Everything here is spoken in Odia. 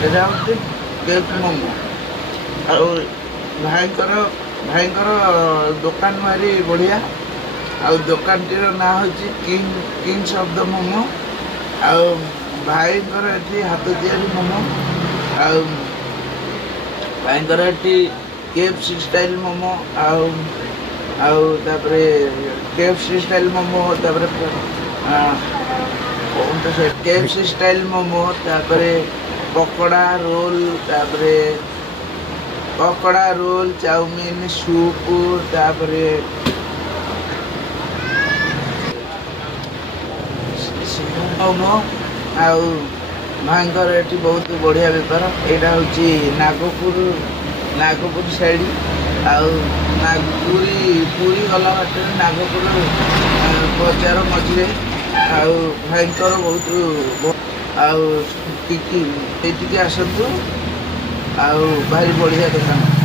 ଏଇଟା ହେଉଛି କେପ୍ ମୋମୋ। ଆଉ ଭାଇଙ୍କର ଦୋକାନ ଭାରି ବଢ଼ିଆ। ଆଉ ଦୋକାନଟିର ନାଁ ହେଉଛି କିଙ୍ଗସ୍ ଅଫ୍ ଦ ମୋମୋ। ଆଉ ଭାଇଙ୍କର ଏଠି ହାତ ତିଆରି ମୋମୋ। ଆଉ ଭାଇଙ୍କର ଏଠି କେଏଫସି ଷ୍ଟାଇଲ୍ ମୋମୋ ଆଉ ତାପରେ କେଏଫସି ଷ୍ଟାଇଲ୍ ମୋମୋ, ତାପରେ କେଏଫସି ଷ୍ଟାଇଲ୍ ମୋମୋ, ତାପରେ ପକୋଡ଼ା ରୋଲ୍, ତାପରେ ପକୋଡ଼ା ରୋଲ୍, ଚାଉମିନ୍, ସୁପ୍, ତାପରେ ମୋମୋ। ଆଉ ଭାଇଙ୍କର ଏଠି ବହୁତ ବଢ଼ିଆ ବେପାର। ଏଇଟା ହେଉଛି ନାଗପୁର ସାଇଡ଼। ଆଉ ପୁରୀ ଗଲା ବାଟରେ ନାଗପୁର ବଜାର ମଝିରେ। ଆଉ ଭାଇଙ୍କର ବହୁତ ଆଉ ଏଇଠିକି ଆସନ୍ତୁ। ଆଉ ଭାରି ବଢ଼ିଆ ଦୋକାନ।